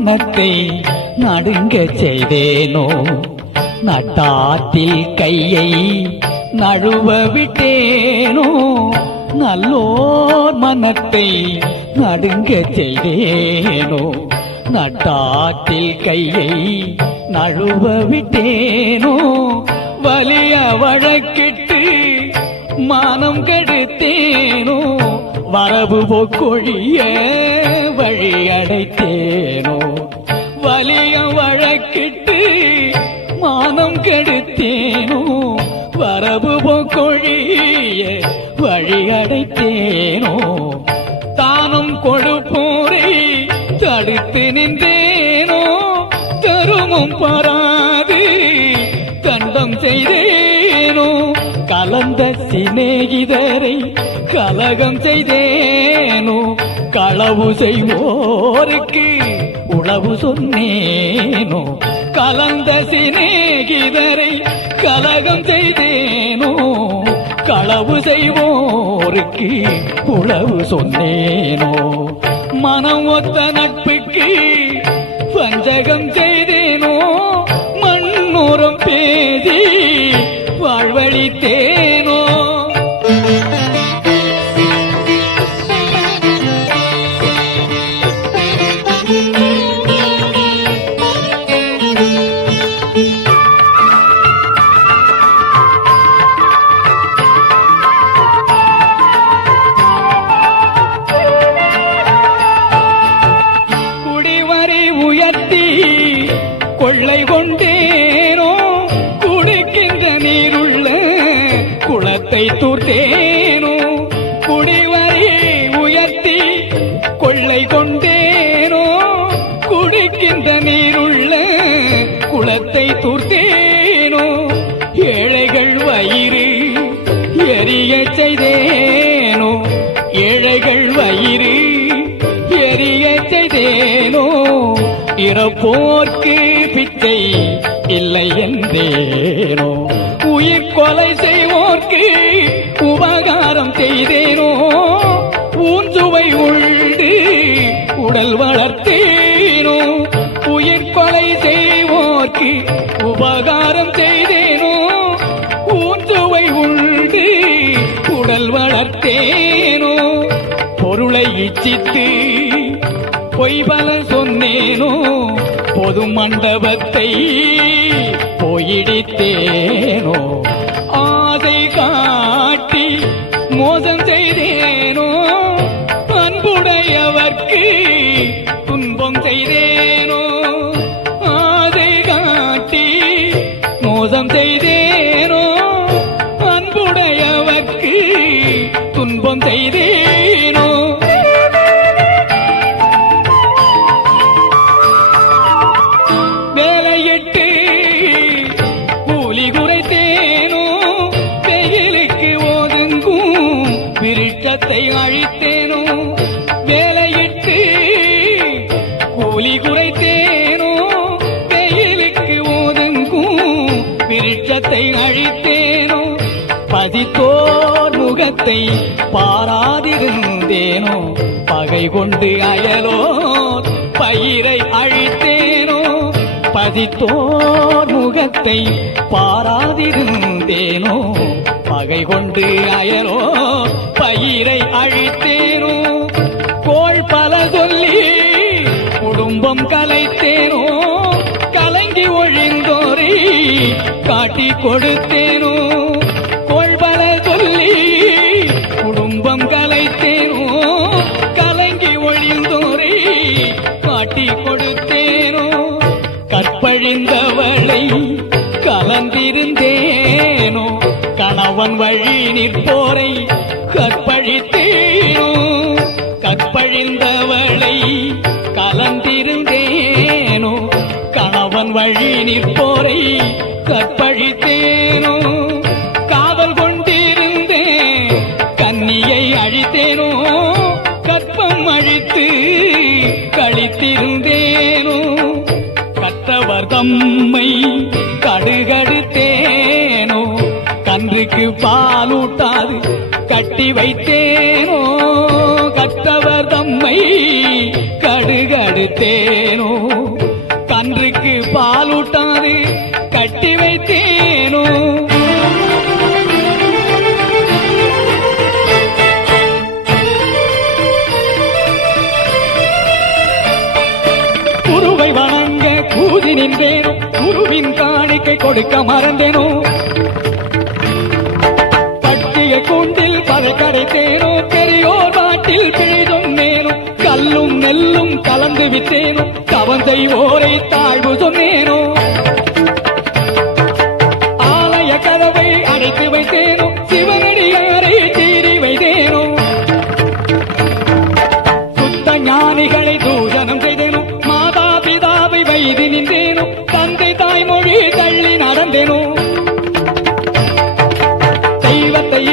மனத்தை நடுங்க செய்தேனோ நட்டாத்தில் கையை நழுவ விட்டேனோ நல்லோர் மனத்தை நடுங்க செய்தேனோ நட்டாத்தில் கையை நழுவ விட்டேனோ வலிய வழக்கிட்டு மானம் கெடுத்தேனோ வரவு போக்கொழிய வழி அடைத்தேனோ வலிய வழக்கிட்டு மானம் கெடுத்தேனோ வரவு போக்கொழிய வழி அடைத்தேனோ தானும் கொடுப்போரை தடுத்து நின்றேனோ தருமும் பாராது கண்டம் செய்தேனோ கலந்த சிநேகிதரை கலகம் செய்தேனோ களவு செய்வோருக்கு உளவு சொன்னேனோ கலந்த சிநேகிதரை கலகம் செய்தேனோ களவு செய்வோருக்கு உளவு சொன்னேனோ மனம் ஒத்த நட்புக்கு பஞ்சகம் செய்தேனோ மண்ணோரம் பேசி வாழ்வழித்தேனோ குடிவரை உயர்த்தி கொள்ளை கொண்டேனோ குடிக்கின்ற நீருள்ள குளத்தை தூர்த்தேனோ குடிவரை உயர்த்தி கொள்ளை கொண்டேனோ குடிக்கின்ற நீருள்ள குளத்தை தூர்த்தேனோ ஏழைகள் வயிறு எரிய செய்தேனோ ஏழைகள் வயிறு எரிய செய்தேனோ இறப்போர்க்கு பிச்சை இல்லை என்றேனோ உயிர் கொலை செய்வோர்க்கு உபகாரம் செய்தேனோ ஊஞ்சுவை உண்டு உடல் வளர்த்தேனோ உயிர் கொலை செய்வோர்க்கு உபகாரம் செய்தேனோ ஊஞ்சுவை உண்டு உடல் வளர்த்தேனோ பொருளை இச்சித்து பொய் பல சொன்னேனோ பொது மண்டபத்தை போயிடித்தேனோ ஆசை காட்டி மோசம் செய்தேனோ அன்புடையவர்க்கு துன்பம் செய்தேனோ ஆசை காட்டி மோசம் செய்தேனோ அன்புடையவர்க்கு துன்பம் செய்தேனோ வேலையிட்டு கூலி குறைத்தேனோ வெயிலுக்கு ஒதுங்கும் விருட்சத்தை அழித்தேனோ வேலையிட்டு கூலி குறைத்தேனோ வெயிலுக்கு ஒதுங்கும் விருட்சத்தை அழித்தேனோ பதித்தோர் முகத்தை பாராதிருந்தேனோ பகை கொண்டு அயலோர் பயிரை அழித்தேனோ பதித்தோர் முகத்தை பாராதிருந்தேனோ பகை கொண்டு அயலோ பயிரை அழித்தேனோ கோள் பல சொல்லி குடும்பம் கலைத்தேனோ கலங்கி ஒழிந்தோரை காட்டி கொடுத்தேனோ கோள் பல சொல்லி குடும்பம் கலைத்தேனோ கலங்கி ஒழிந்தோரை காட்டி கொடுத்தேனோ கற்பழிந்தவளை கலந்திருந்தேனோ கணவன் வழி நிற்போரை கற்பழித்தேனோ கற்பழிந்தவளை கலந்திருந்தேனோ கணவன் வழி நிற்போரை கற்பழித்தேனோ காவல் கொண்டிருந்தேன் கன்னியை அழித்தேனோ கற்பம் அழித்து கழித்திருந்தேனோ கற்றவர் தம்மை கடுகடுத்தேனோ கன்றுக்கு பாலூட்டாது கட்டி வைத்தேனோ கற்றவர் தம்மை கடு கருகடுத்தேனோ கன்றுக்கு பாலூட்டாது கட்டி வைத்தேனோ குருவை வணங்க கூதி நின்றேனோ குருவின் காணிக்கை கொடுக்க மறந்தேனோ பட்டிய கூண்டில் பதை கரைத்தேனோ பெரியோர் நாட்டில் பிழை சொன்னேனோ கல்லும் நெல்லும் கலந்து விட்டேனோ கவந்தை ஓரை தாழ்வு சொன்னேனோ ஆலய கதவை அடைத்து வைத்தேனோ சிவனடியாரை தீரி வைத்தேனோ சுத்த ஞானிகளை தூஷணம் செய்தேனோ மாதா பிதாவை வைதி நின்றேனோ தந்தை தாய்மொழி தள்ளி நடந்தேனோ தெய்வத்தை